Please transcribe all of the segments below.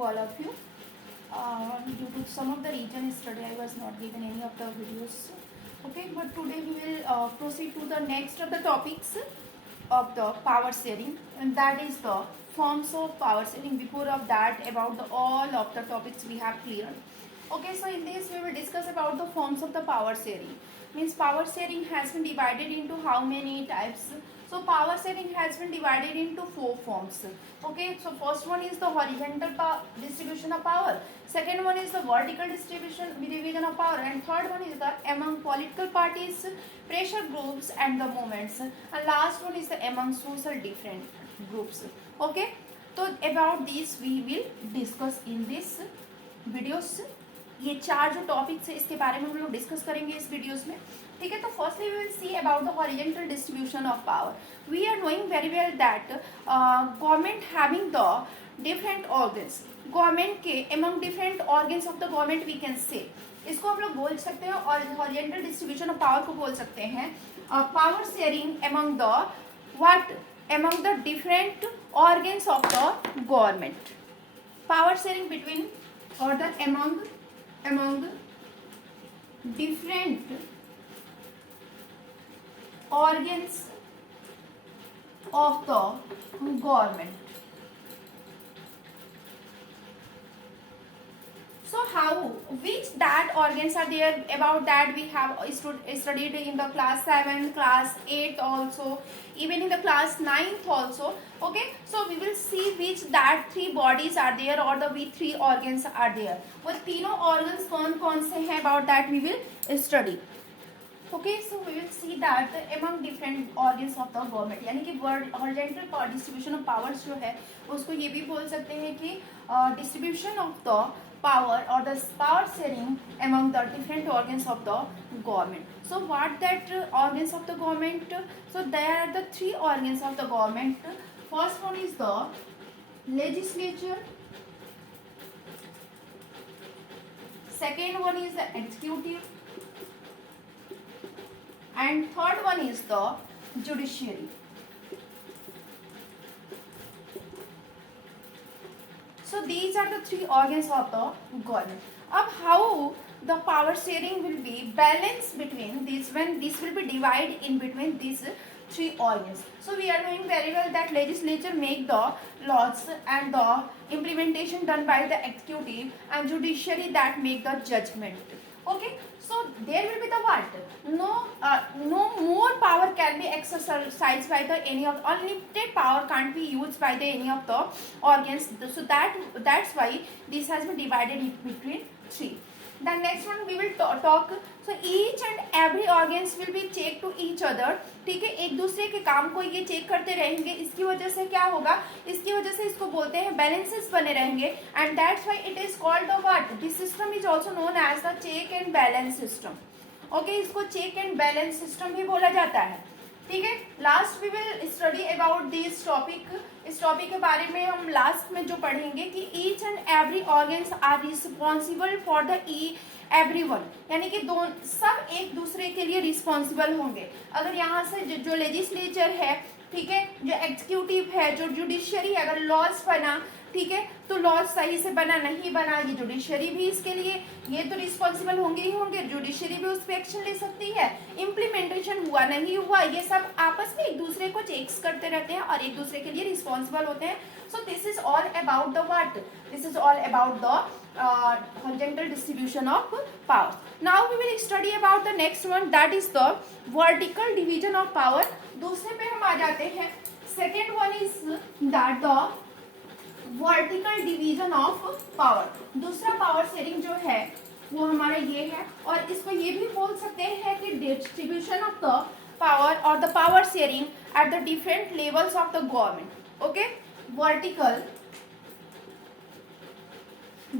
to all of you. Due to some of the reason yesterday I was not given any of the videos. Okay, but today we will proceed to the next of the topics of the power sharing, and that is the forms of power sharing. Before of that, about the all of the topics we have cleared. Okay, so in this we will discuss about the forms of the power sharing. Means power sharing has been divided into how many types? So power sharing has been divided into 4 forms. Okay, so first one is the horizontal distribution of power. Second one is the vertical division of power, and third one is the among political parties, pressure groups, and the movements. And last one is the among social different groups. Okay, so about this we will discuss in this videos. ये 4 जो topics है इसके बारे में हम लोग discuss करेंगे इस वीडियोस में. ठीक है, तो firstly we will see about the horizontal distribution of power. We are knowing very well that government having the different organs. Government के among different organs of the government we can say, इसको हम लोग बोल सकते हैं और horizontal distribution of power को बोल सकते हैं power sharing among the what among the different organs of the government. Power sharing between और the among different organs of the government. So how, which that organs are there, about that we have studied in the class 7, class 8 also, even in the class 9th also. Okay, so we will see which that 3 bodies are there or the which 3 organs are there. वो तीनों organs कौन कौन से हैं, about that we will study. Okay, so we will see that among different organs of the government, यानी कि horizontal distribution of powers जो है उसको ये भी बोल सकते हैं कि distribution of the power or the power sharing among the different organs of the government. So what that organs of the government? So there are the 3 organs of the government. First one is the legislature, second one is the executive, and third one is the judiciary. So these are the 3 organs of the government. अब how the power sharing will be balanced between this, when this will be divided in between these 3 organs. So we are knowing very well that legislature make the laws and the implementation done by the executive, and judiciary that make the judgment. Okay, so there will be the what? No more power can be exercised by the any of unlimited power can't be used by the any of the organs. So that's why this has been divided in between 3. The next one we will talk. So each and every organs will be checked to each other. ठीक है, एक दूसरे के काम को ये check करते रहेंगे. इसकी वजह से क्या होगा, इसकी वजह से इसको बोलते हैं बैलेंसेस बने रहेंगे, and that's why it is called the what, this system is also known as the check and balance system. Okay, इसको चेक एंड बैलेंस सिस्टम भी बोला जाता है. ठीक है, last we will study about this topic. इस topic के बारे में हम लास्ट में जो पढ़ेंगे कि each and every organs are responsible for the everyone, यानी कि सब एक दूसरे के लिए रिस्पॉन्सिबल होंगे. अगर यहाँ से जो लेजिस्लेचर है, ठीक है, जो एग्जीक्यूटिव है, जो जुडिशरी, अगर लॉज बना, ठीक है, तो लॉज सही से बना नहीं बना, ये जुडिशरी भी इसके लिए ये तो रिस्पॉन्सिबल होंगे ही होंगे. जुडिशरी भी उस पर एक्शन ले सकती है. इम्प्लीमेंटेशन हुआ नहीं हुआ, ये सब आपस में एक दूसरे को चेक्स करते रहते हैं और एक दूसरे के लिए रिस्पॉन्सिबल होते हैं. सो this is all about the what, this is all about the horizontal distribution of power. Now we will study about the next one, that is the vertical division of power. दूसरे पे हम आ जाते हैं. Second one is that the vertical division of power. दूसरा power sharing जो है वो हमारा ये है, और इसको ये भी बोल सकते हैं कि distribution of the power or the power sharing at the different levels of the government. Okay, vertical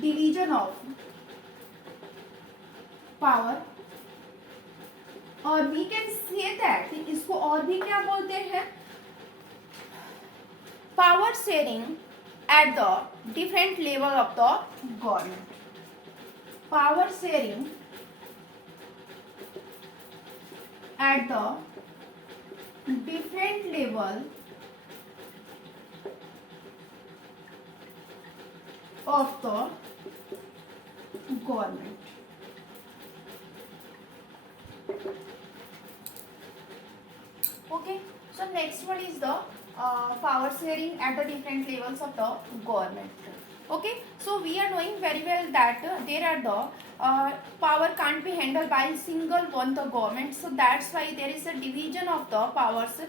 division of power, और we can say that इसको और भी क्या बोलते हैं, power sharing at the different level of the government. Power sharing at the different level of the government. Okay, so next one is the power sharing at the different levels of the government. Okay, so we are knowing very well that there are the power can't be handled by single one the government, so that's why there is a division of the powers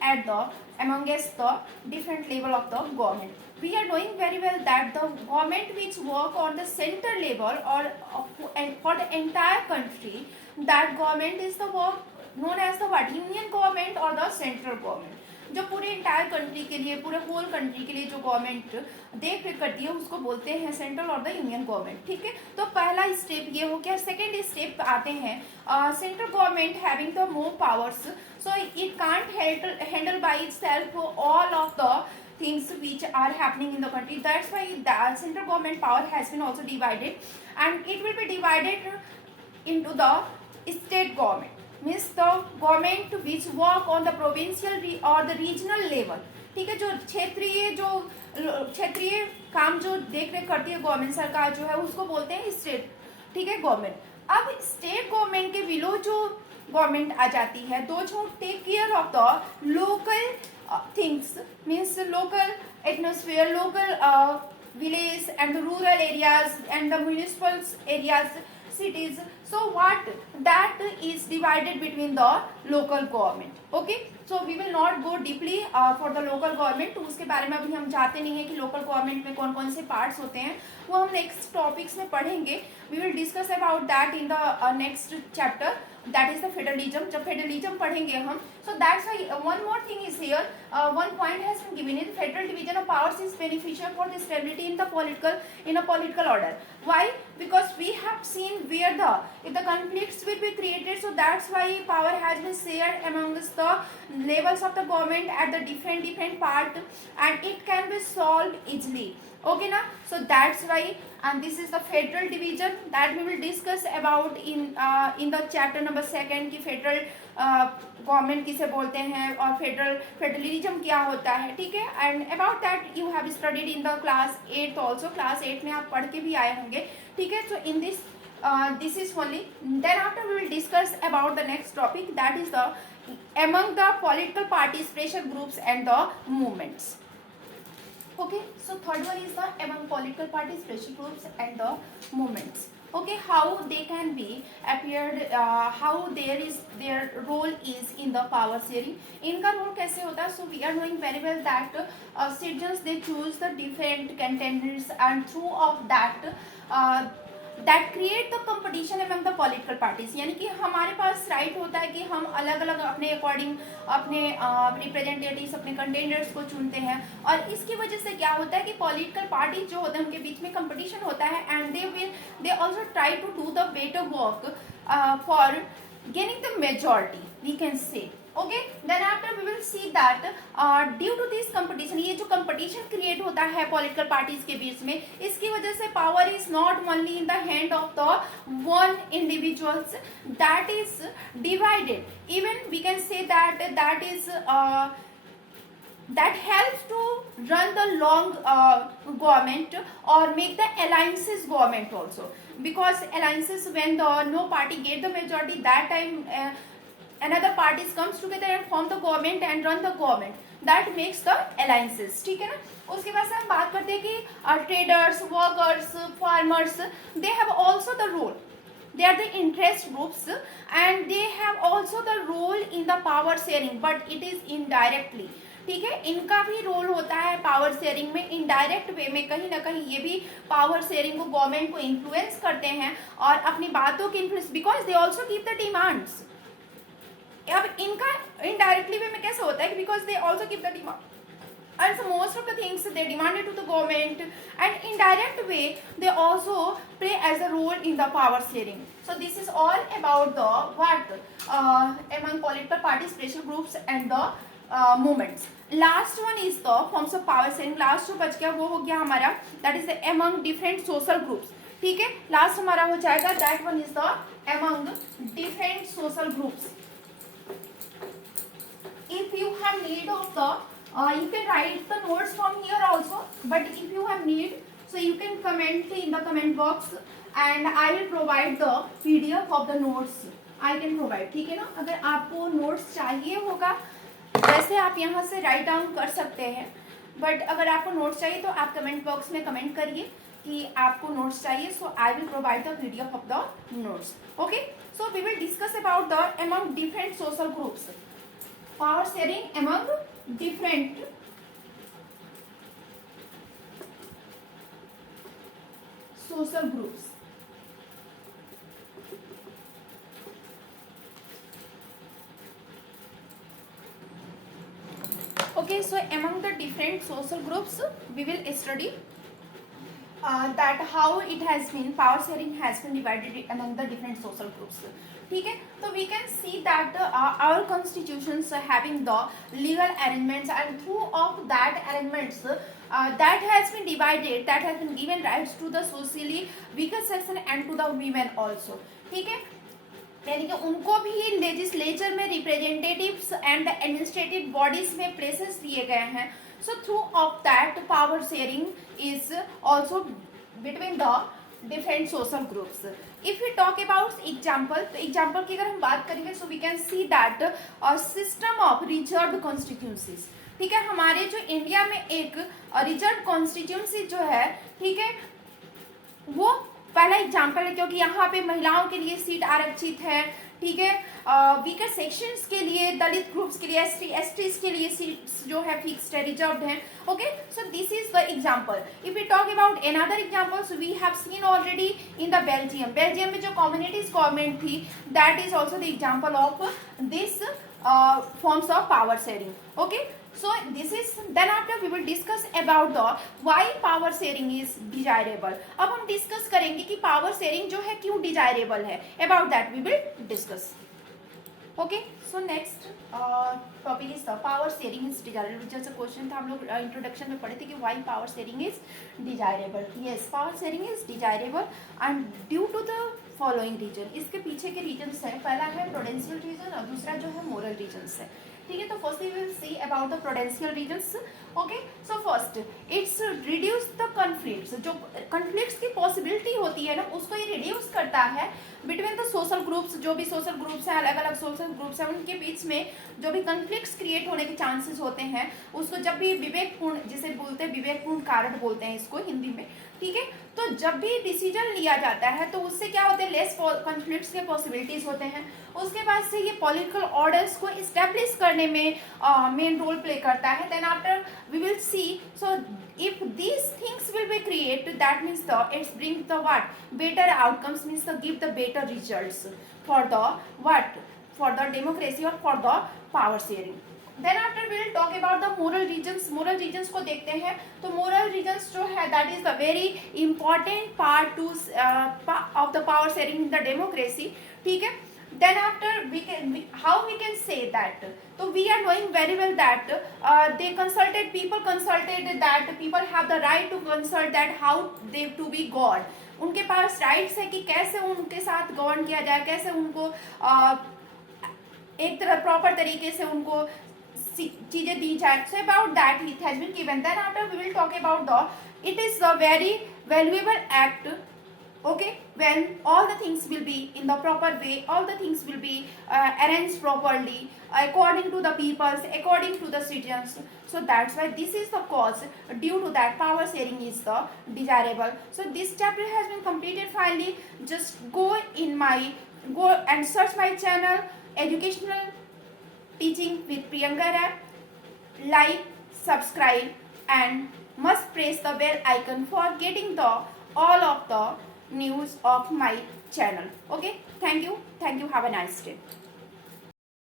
at the amongst the different level of the government. We are knowing very well that the government which work on the center level or for the entire country, that government is the work known as the what, union government or the central government. जो पूरे entire country के लिए, पूरे whole country के लिए जो government देख रेख करती है उसको बोलते हैं सेंट्रल और द यूनियन गवर्नमेंट. ठीक है, तो पहला स्टेप ये हो गया. सेकेंड स्टेप आते हैं central government having the more powers, so it can't handle by itself all of the things which are happening in the country. That's why the central government power has been also divided, and it will be divided into the state government, means the government which work on the provincial or the regional level. ठीक है, जो क्षेत्रीय काम जो देख रेख करती है गवर्नमेंट सरकार जो है उसको बोलते हैं स्टेट. ठीक है, गवर्नमेंट. अब स्टेट गवर्नमेंट के बिलो जो गवर्नमेंट आ जाती है, those who take care of the local things, means local atmosphere, local village and the rural areas and the municipal areas, cities. So what that is divided between the local government. Okay, so we will not go deeply for the local government. तो उसके बारे में अभी हम जानते नहीं है कि लोकल गवर्नमेंट में कौन कौन से पार्ट्स होते हैं, वो हम नेक्स्ट टॉपिक्स में पढ़ेंगे. We will discuss about that in the next chapter, that is the federalism. जब फेडरलिज्म पढ़ेंगे हम, so that's why one more thing is here, one point has been given is federal division of powers is beneficial for the stability in a political order. Why? Because we have seen where if the conflicts will be created, so that's why power has been shared amongst the levels of the government at the different part, and it can be solved easily. Okay na, so that's why, and this is the federal division that we will discuss about in the chapter number 2 कि federal government किसे बोलते हैं और federalism क्या होता है. ठीक है, and about that you have studied in the class 8 also. Class 8 में आप पढ़ के भी आए होंगे. ठीक है, so in this is only, then after we will discuss about the next topic, that is the among the political parties, pressure groups and the movements. Okay, so third one is the among political parties, pressure groups and the movements. Okay, how they can be appeared, how their role is in the power sharing. इनका role कैसे होता है? So we are knowing very well that citizens they choose the different contenders, and through of that create the competition among the political parties. यानी कि हमारे पास right होता है कि हम अलग अलग अपने अकॉर्डिंग अपने रिप्रेजेंटेटिव्स, अपने कंटेंडर्स को चुनते हैं, और इसकी वजह से क्या होता है कि पॉलिटिकल पार्टी जो होते हैं उनके बीच में कंपटीशन होता है, and they also try to do the better work for gaining the majority, we can say. Okay, then after we will see that due to this competition, ये जो competition create होता है political parties के बीच में, इसकी वजह से power is not only in the hand of the one individuals, that is divided. Even we can say that is that helps to run the long government or make the alliances government also, because alliances, when the no party get the majority, that time another parties comes together and form the government and run the government, that makes the alliances. ठीक है ना. उसके बाद से हम बात करते हैं कि traders, workers, farmers, they have also the role, they are the interest groups and they have also the role in the power sharing, but it is indirectly. ठीक है, इनका भी रोल होता है पावर शेयरिंग में इनडायरेक्ट वे में, कहीं ना कहीं ये भी पावर शेयरिंग को गवर्नमेंट को इन्फ्लुएंस करते हैं और अपनी बातों की influence, because they also give the demands. अब इनका इनडायरेक्टली वे में कैसे होता है, because they also give the demand, and so most of the things they demanded to the government, and indirect way they also play as a role in the power sharing. So this is all about the what among political parties, pressure groups and the movements. Last one is the forms of power sharing. Last जो बच गया वो हो गया हमारा, that is the among different social groups. ठीक है, last हमारा हो जाएगा that one is the among different social groups. If you have need of the you can write the notes from here also, but if you have need So you can comment in the comment box and I will provide the PDF of the notes. I can provide, ठीक है ना. अगर आपको notes चाहिए होगा वैसे आप यहाँ से राइट डाउन कर सकते हैं, बट अगर आपको नोट्स चाहिए तो आप कमेंट बॉक्स में कमेंट करिए कि आपको नोट्स चाहिए. So I will provide the PDF of the notes. Okay, so we will discuss about the among different social groups, power sharing among different social groups. Okay, so among the different social groups we will study that how it has been, power sharing has been divided among the different social groups. ठीक है, तो we can see that our constitutions having the legal arrangements and through of that arrangements that has been divided, that has been given rights to the socially weaker section and to the women also. ठीक है, यानी कि उनको भी legislature में representatives and administrative bodies में places दिए गए हैं. So through of that power sharing is also between the different social groups. If you talk about example, तो एग्जाम्पल की अगर हम बात करेंगे so we can see that system of reserve constituencies. ठीक है, हमारे जो इंडिया में एक रिजर्व कॉन्स्टिट्यूंसी जो है, ठीक है, वो पहला एग्जाम्पल है क्योंकि यहाँ पे महिलाओं के लिए सीट आरक्षित है. ठीक है, वीकर सेक्शंस के लिए, दलित ग्रुप्स के लिए, एसटीज के लिए सीट्स जो है फिक्स्ड है, रिजर्व्ड है. Okay, so this is the example. If you talk about another examples we have seen already in the Belgium. Belgium में जो कम्युनिटीज गवर्नमेंट थी, that is also the example of this forms of power sharing. Okay, so this is, then after we will discuss about the why power sharing is desirable. अब हम discuss करेंगे कि power sharing जो है क्यों desirable है. About that we will discuss. Okay, so next topic is the power sharing is desirable. जैसे question था, हम लोग इंट्रोडक्शन में पढ़े थे कि why power sharing is desirable. Yes, power sharing is desirable and due to the following reason. इसके पीछे के रीजन्स है, पहला है प्रूडेंशियल रीजन और दूसरा जो है मोरल रीजन्स है. ठीक है, तो first we will see about the prudential reasons. Okay, so first it's reduce the conflicts. जो कॉन्फ्लिक्ट्स की पॉसिबिलिटी होती है ना, उसको ये रिड्यूस करता है बिटवीन द सोशल ग्रुप्स. जो भी सोशल ग्रुप्स हैं, अलग अलग सोशल ग्रुप्स हैं, उनके बीच में जो भी कॉन्फ्लिक्ट्स क्रिएट होने के चांसेस होते हैं, उसको जब भी विवेकपूर्ण, जिसे बोलते हैं विवेकपूर्ण कारण बोलते हैं इसको हिंदी में. ठीक है, तो जब भी डिसीजन लिया जाता है तो उससे क्या होते हैं, लेस कॉन्फ्लिक्ट्स के पॉसिबिलिटीज होते हैं. उसके बाद से ये पॉलिटिकल ऑर्डर्स को इस्टेब्लिश करने में मेन रोल प्ले करता है. Then after we will see, so if these things will be created, that means the it's bring the what better outcomes, means the give the better results for the what, for the democracy or for the power sharing. Then after we will talk about the moral regions. moral regions को देखते हैं, तो moral regions जो है that is the very important part to of the power sharing in the democracy. ठीक है, then after we can, how we can say that, so we are knowing very well that they consulted, people consulted that people have the right to consult that how they to be God. उनके पास rights है कि कैसे उनके साथ govern किया जाए, कैसे उनको एक तरह प्रॉपर तरीके से उनको चीजें दी जाए. So about that it has been given. Then after we will talk about the, it is the very valuable act. Okay, when all the things will be in the proper way, all the things will be arranged properly according to the peoples, according to the citizens. So that's why this is the cause, due to that power sharing is the desirable. So this chapter has been completed finally. Just go and search my channel educational teaching with Priyanka Rap. Like, subscribe and must press the bell icon for getting the all of the news of my channel. Okay, thank you, have a nice day.